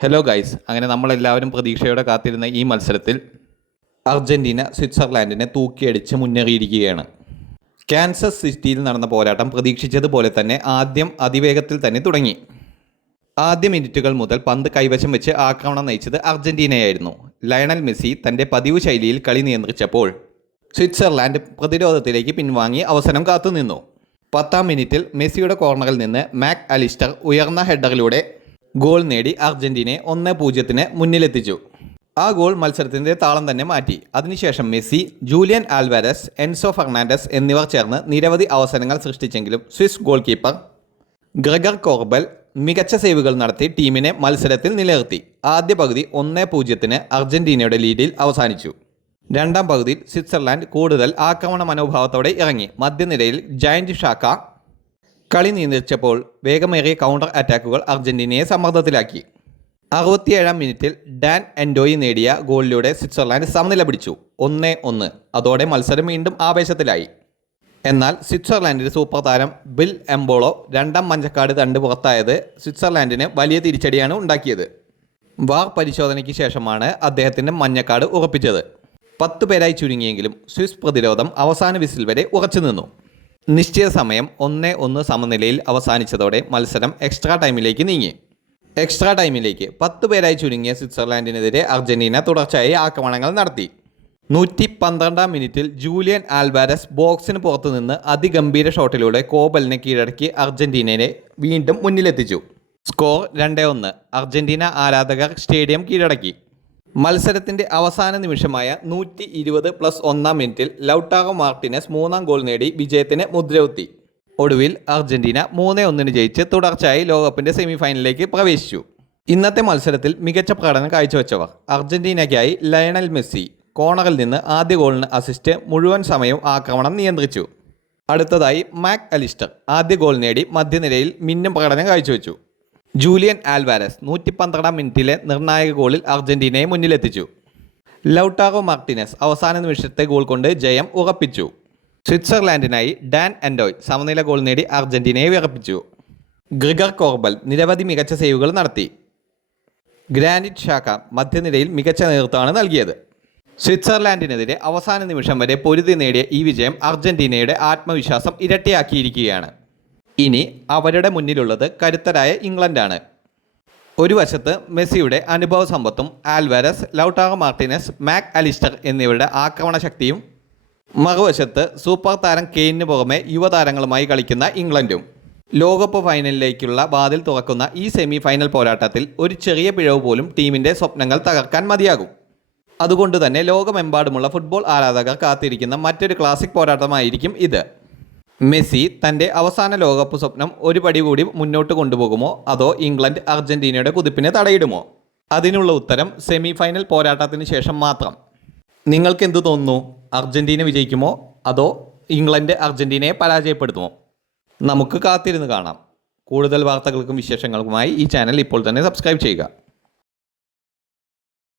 Hello guys, അങ്ങനെ നമ്മളെല്ലാവരും പ്രതീക്ഷയോടെ കാത്തിരുന്ന ഈ മത്സരത്തിൽ അർജൻറ്റീന സ്വിറ്റ്സർലാൻഡിനെ തൂക്കിയടിച്ച് മുന്നേറിയിരിക്കുകയാണ്. കാൻസസ് സിറ്റിയിൽ നടന്ന പോരാട്ടം പ്രതീക്ഷിച്ചതുപോലെ തന്നെ ആദ്യം അതിവേഗത്തിൽ തന്നെ തുടങ്ങി. ആദ്യ മിനിറ്റുകൾ മുതൽ പന്ത് കൈവശം വെച്ച് ആക്രമണം നയിച്ചത് അർജൻറ്റീനയായിരുന്നു. ലയണൽ മെസ്സി തൻ്റെ പതിവ് ശൈലിയിൽ കളി നിയന്ത്രിച്ചപ്പോൾ സ്വിറ്റ്സർലാൻഡ് പ്രതിരോധത്തിലേക്ക് പിൻവാങ്ങി അവസരം കാത്തുനിന്നു. 10-ാം മിനിറ്റിൽ മെസ്സിയുടെ കോർണറിൽ നിന്ന് മാക് അലിസ്റ്റർ ഉയർന്ന ഹെഡറിലൂടെ ഗോൾ നേടി അർജൻറ്റീനയെ 1-0 മുന്നിലെത്തിച്ചു. ആ ഗോൾ മത്സരത്തിൻ്റെ താളം തന്നെ മാറ്റി. അതിനുശേഷം Messi, Julian Alvarez, Enzo Fernandez എന്നിവർ ചേർന്ന് നിരവധി അവസരങ്ങൾ സൃഷ്ടിച്ചെങ്കിലും Swiss goalkeeper Gregor Kobel മികച്ച സേവുകൾ നടത്തി ടീമിനെ മത്സരത്തിൽ നിലനിർത്തി. ആദ്യ പകുതി 1-0 അർജൻറ്റീനയുടെ ലീഡിൽ അവസാനിച്ചു. രണ്ടാം പകുതിയിൽ സ്വിറ്റ്സർലാൻഡ് കൂടുതൽ ആക്രമണ മനോഭാവത്തോടെ ഇറങ്ങി. മധ്യനിരയിൽ ജയന്റ് ഷാക്ക കളി നിയന്ത്രിച്ചപ്പോൾ വേഗമേറിയ കൗണ്ടർ അറ്റാക്കുകൾ അർജൻറ്റീനയെ സമ്മർദ്ദത്തിലാക്കി. 67-ാം മിനിറ്റിൽ ഡാൻ എൻഡോയി നേടിയ ഗോളിലൂടെ സ്വിറ്റ്സർലാൻഡ് സമനില പിടിച്ചു 1-1. അതോടെ മത്സരം വീണ്ടും ആവേശത്തിലായി. എന്നാൽ സ്വിറ്റ്സർലാൻഡിൻ്റെ സൂപ്പർ താരം ബിൽ എംബോളോ രണ്ടാം മഞ്ഞക്കാട് കണ്ട് പുറത്തായത് സ്വിറ്റ്സർലാൻഡിന് വലിയ തിരിച്ചടിയാണ് ഉണ്ടാക്കിയത്. വാർ പരിശോധനയ്ക്ക് ശേഷമാണ് അദ്ദേഹത്തിൻ്റെ മഞ്ഞക്കാട് ഉറപ്പിച്ചത്. 10 പേരായി ചുരുങ്ങിയെങ്കിലും സ്വിസ് പ്രതിരോധം അവസാന വിസിൽ വരെ ഉറച്ചുനിന്നു. നിശ്ചിത സമയം 1-1 സമനിലയിൽ അവസാനിച്ചതോടെ മത്സരം എക്സ്ട്രാ ടൈമിലേക്ക് നീങ്ങി. എക്സ്ട്രാ ടൈമിലേക്ക് 10 പേരായി ചുരുങ്ങിയ സ്വിറ്റ്സർലാൻഡിനെതിരെ അർജൻറ്റീന തുടർച്ചയായി ആക്രമണങ്ങൾ നടത്തി. 112-ാം മിനിറ്റിൽ ജൂലിയൻ ആൽവാരസ് ബോക്സിന് പുറത്തുനിന്ന് അതിഗംഭീര ഷോട്ടിലൂടെ കോബലിനെ കീഴടക്കി അർജൻറ്റീനയെ വീണ്ടും മുന്നിലെത്തിച്ചു. സ്കോർ 2-1. അർജൻറ്റീന ആരാധകർ സ്റ്റേഡിയം കീഴടക്കി. മത്സരത്തിൻ്റെ അവസാന നിമിഷമായ 120+1-ാം മിനിറ്റിൽ ലൗട്ടാറോ മാർട്ടിനസ് 3-ാം ഗോൾ നേടി വിജയത്തിന് മുദ്രകുത്തി. ഒടുവിൽ അർജൻറ്റീന 3-1 ജയിച്ച് തുടർച്ചയായി ലോകകപ്പിൻ്റെ സെമിഫൈനലിലേക്ക് പ്രവേശിച്ചു. ഇന്നത്തെ മത്സരത്തിൽ മികച്ച പ്രകടനം കാഴ്ചവെച്ചവർ അർജൻറ്റീനയ്ക്കായി ലയണൽ മെസ്സി കോർണറിൽ നിന്ന് ആദ്യ ഗോളിന് അസിസ്റ്റ്, മുഴുവൻ സമയവും ആക്രമണം നിയന്ത്രിച്ചു. അടുത്തതായി മാക് അലിസ്റ്റർ ആദ്യ ഗോൾ നേടി മധ്യനിരയിൽ മിന്നും പ്രകടനം കാഴ്ചവെച്ചു. ജൂലിയൻ ആൽവാരസ് 112-ാം മിനിറ്റിലെ നിർണായക ഗോളിൽ അർജൻറ്റീനയെ മുന്നിലെത്തിച്ചു. ലൗട്ടാറോ മാർട്ടിനസ് അവസാന നിമിഷത്തെ ഗോൾ കൊണ്ട് ജയം ഉറപ്പിച്ചു. സ്വിറ്റ്സർലാൻഡിനായി ഡാൻ എൻഡോയ് സമനില ഗോൾ നേടി അർജൻറ്റീനയെ വിറപ്പിച്ചു. ഗ്രിഗർ കോർബൽ നിരവധി മികച്ച സേവുകൾ നടത്തി. ഗ്രാനിറ്റ് ഷാക്ക മധ്യനിരയിൽ മികച്ച നേതൃത്വമാണ് നൽകിയത്. സ്വിറ്റ്സർലാൻഡിനെതിരെ അവസാന നിമിഷം വരെ പൊരുതി നേടിയ ഈ വിജയം അർജൻറ്റീനയുടെ ആത്മവിശ്വാസം ഇരട്ടിയാക്കിയിരിക്കുകയാണ്. ഇനി അവരുടെ മുന്നിലുള്ളത് കരുത്തരായ ഇംഗ്ലണ്ടാണ്. ഒരു വശത്ത് മെസ്സിയുടെ അനുഭവ സമ്പത്തും Alvares, Lautaro Martinez, Mac Allister എന്നിവരുടെ ആക്രമണ ശക്തിയും, മറുവശത്ത് സൂപ്പർ താരം കെയ്നിന് പുറമെ യുവതാരങ്ങളുമായി കളിക്കുന്ന ഇംഗ്ലണ്ടും. ലോകകപ്പ് ഫൈനലിലേക്കുള്ള വാതിൽ തുറക്കുന്ന ഈ സെമി ഫൈനൽ പോരാട്ടത്തിൽ ഒരു ചെറിയ പിഴവ് പോലും ടീമിൻ്റെ സ്വപ്നങ്ങൾ തകർക്കാൻ മതിയാകും. അതുകൊണ്ട് തന്നെ ലോകമെമ്പാടുമുള്ള ഫുട്ബോൾ ആരാധകർ കാത്തിരിക്കുന്ന മറ്റൊരു ക്ലാസിക് പോരാട്ടമായിരിക്കും ഇത്. മെസ്സി തൻ്റെ അവസാന ലോകകപ്പ് സ്വപ്നം ഒരു പടി കൂടി മുന്നോട്ട് കൊണ്ടുപോകുമോ, അതോ ഇംഗ്ലണ്ട് അർജൻറ്റീനയുടെ കുതിപ്പിനെ തടയിടുമോ? അതിനുള്ള ഉത്തരം സെമി ഫൈനൽ പോരാട്ടത്തിന് ശേഷം മാത്രം. നിങ്ങൾക്ക് എന്തു തോന്നുന്നു? അർജൻറ്റീന വിജയിക്കുമോ, അതോ ഇംഗ്ലണ്ട് അർജൻറ്റീനയെ പരാജയപ്പെടുത്തുമോ? നമുക്ക് കാത്തിരുന്ന് കാണാം. കൂടുതൽ വാർത്തകൾക്കും വിശേഷങ്ങൾക്കുമായി ഈ ചാനൽ ഇപ്പോൾ തന്നെ സബ്സ്ക്രൈബ് ചെയ്യുക.